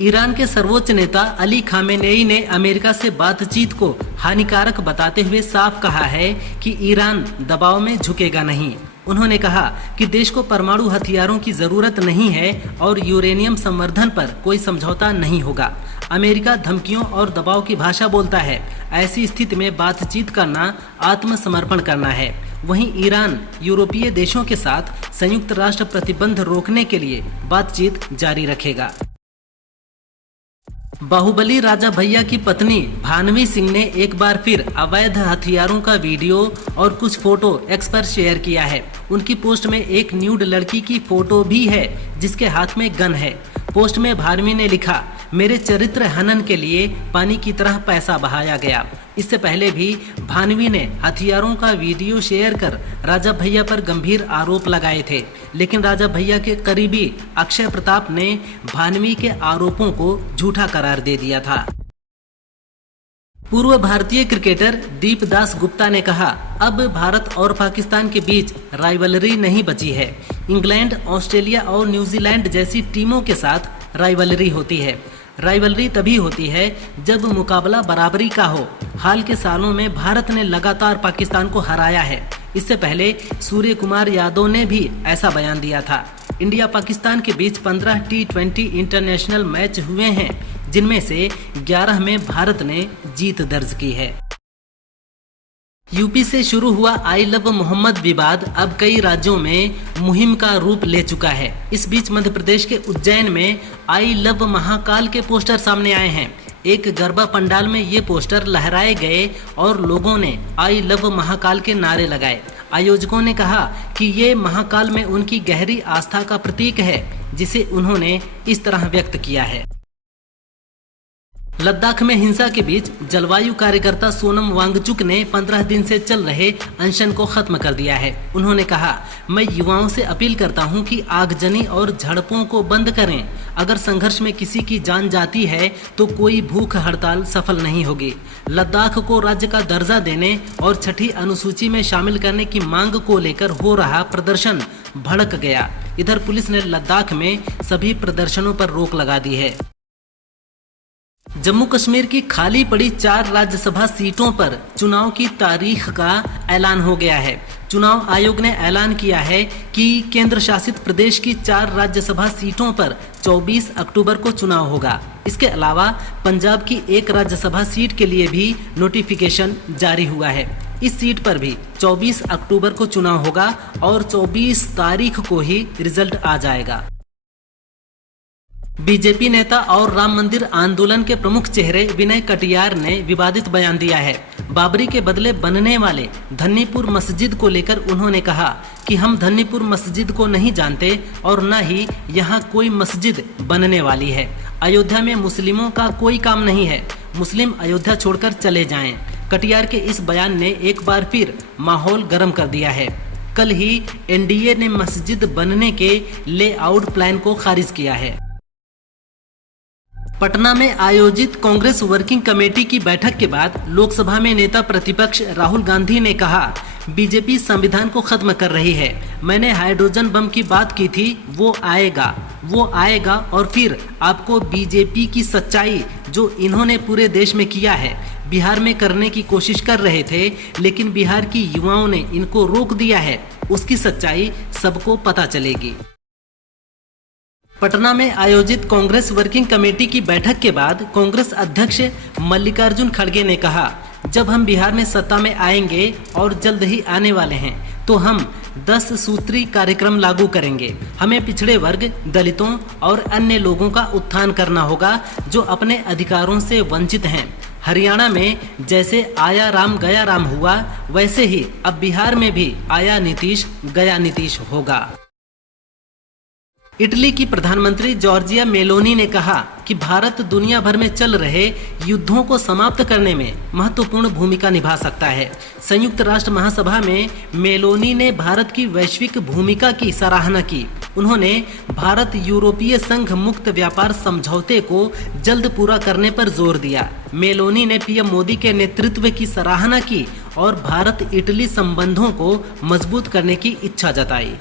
Iran के सर्वोच्च नेता अली खामेनेई ने अमेरिका से बातचीत को हानिकारक बताते हुए साफ कहा है कि ईरान दबाव में झुकेगा नहीं। उन्होंने कहा कि देश को परमाणु हथियारों की जरूरत नहीं है और यूरेनियम संवर्धन पर कोई समझौता नहीं होगा। अमेरिका धमकियों और दबाव की भाषा बोलता है। ऐसी स्थिति में बातचीत करना आत्मसमर्पण करना है। वहीं ईरान यूरोपीय देशों के साथ संयुक्त राष्ट्र प्रतिबंध रोकने के लिए बातचीत जारी रखेगा। बाहुबली राजा भैया की पत्नी भानवी सिंह ने एक बार फिर अवैध हथियारों का वीडियो और कुछ फोटो एक्स पर शेयर किया है। उनकी पोस्ट में एक न्यूड लड़की की फोटो भी है जिसके हाथ में गन है। पोस्ट में भानवी ने लिखा, मेरे चरित्र हनन के लिए पानी की तरह पैसा बहाया गया। इससे पहले भी भानवी ने हथियारों का वीडियो शेयर कर राजा भैया पर गंभीर आरोप लगाए थे, लेकिन राजा भैया के करीबी अक्षय प्रताप ने भानवी के आरोपों को झूठा करार दे दिया था। पूर्व भारतीय क्रिकेटर दीपदास गुप्ता ने कहा, अब भारत और पाकिस्तान के बीच राइवलरी नहीं बची है। इंग्लैंड, ऑस्ट्रेलिया और न्यूजीलैंड जैसी टीमों के साथ राइवलरी होती है। राइवलरी तभी होती है जब मुकाबला बराबरी का हो। हाल के सालों में भारत ने लगातार पाकिस्तान को हराया है। इससे पहले सूर्य कुमार यादव ने भी ऐसा बयान दिया था। इंडिया पाकिस्तान के बीच 15 T20 इंटरनेशनल मैच हुए हैं, जिनमें से 11 में भारत ने जीत दर्ज की है। यूपी से शुरू हुआ आई लव मोहम्मद विवाद अब कई राज्यों में मुहिम का रूप ले चुका है। इस बीच मध्य प्रदेश के उज्जैन में आई लव महाकाल के पोस्टर सामने आए हैं। एक गरबा पंडाल में ये पोस्टर लहराए गए और लोगों ने आई लव महाकाल के नारे लगाए। आयोजकों ने कहा कि ये महाकाल में उनकी गहरी आस्था का प्रतीक है, जिसे उन्होंने इस तरह व्यक्त किया है। लद्दाख में हिंसा के बीच जलवायु कार्यकर्ता सोनम वांगचुक ने 15 दिन से चल रहे अनशन को खत्म कर दिया है। उन्होंने कहा, मैं युवाओं से अपील करता हूं कि आगजनी और झड़पों को बंद करें। अगर संघर्ष में किसी की जान जाती है तो कोई भूख हड़ताल सफल नहीं होगी। लद्दाख को राज्य का दर्जा देने और 6ठी अनुसूची में शामिल करने की मांग को लेकर हो रहा प्रदर्शन भड़क गया। इधर पुलिस ने लद्दाख में सभी प्रदर्शनों पर रोक लगा दी है। जम्मू कश्मीर की खाली पड़ी 4 राज्यसभा सीटों पर चुनाव की तारीख का ऐलान हो गया है। चुनाव आयोग ने ऐलान किया है कि केंद्र शासित प्रदेश की 4 राज्यसभा सीटों पर 24 अक्टूबर को चुनाव होगा। इसके अलावा पंजाब की 1 राज्यसभा सीट के लिए भी नोटिफिकेशन जारी हुआ है। इस सीट पर भी 24 अक्टूबर को चुनाव होगा और 24 तारीख को ही रिजल्ट आ जाएगा। बीजेपी नेता और राम मंदिर आंदोलन के प्रमुख चेहरे विनय कटियार ने विवादित बयान दिया है। बाबरी के बदले बनने वाले धन्नीपुर मस्जिद को लेकर उन्होंने कहा कि हम धन्नीपुर मस्जिद को नहीं जानते और न ही यहाँ कोई मस्जिद बनने वाली है। अयोध्या में मुस्लिमों का कोई काम नहीं है। मुस्लिम अयोध्या छोड़कर चले जाएं। कटियार के इस बयान ने एक बार फिर माहौल गर्म कर दिया है। कल ही एनडीए ने मस्जिद बनने के लेआउट प्लान को खारिज किया है। पटना में आयोजित कांग्रेस वर्किंग कमेटी की बैठक के बाद लोकसभा में नेता प्रतिपक्ष राहुल गांधी ने कहा, बीजेपी संविधान को खत्म कर रही है। मैंने हाइड्रोजन बम की बात की थी, वो आएगा और फिर आपको बीजेपी की सच्चाई जो इन्होंने पूरे देश में किया है, बिहार में करने की कोशिश कर रहे थे, लेकिन बिहार की युवाओं ने इनको रोक दिया है, उसकी सच्चाई सबको पता चलेगी। पटना में आयोजित कांग्रेस वर्किंग कमेटी की बैठक के बाद कांग्रेस अध्यक्ष मल्लिकार्जुन खड़गे ने कहा, जब हम बिहार में सत्ता में आएंगे और जल्द ही आने वाले हैं तो हम 10 सूत्री कार्यक्रम लागू करेंगे। हमें पिछड़े वर्ग, दलितों और अन्य लोगों का उत्थान करना होगा जो अपने अधिकारों से वंचित हैं। हरियाणा में जैसे आया राम गया राम हुआ, वैसे ही अब बिहार में भी आया नीतीश गया नीतीश होगा। इटली की प्रधानमंत्री जॉर्जिया मेलोनी ने कहा कि भारत दुनिया भर में चल रहे युद्धों को समाप्त करने में महत्वपूर्ण भूमिका निभा सकता है। संयुक्त राष्ट्र महासभा में मेलोनी ने भारत की वैश्विक भूमिका की सराहना की। उन्होंने भारत यूरोपीय संघ मुक्त व्यापार समझौते को जल्द पूरा करने पर जोर दिया। मेलोनी ने पीएम मोदी के नेतृत्व की सराहना की और भारत इटली संबंधों को मजबूत करने की इच्छा जताई।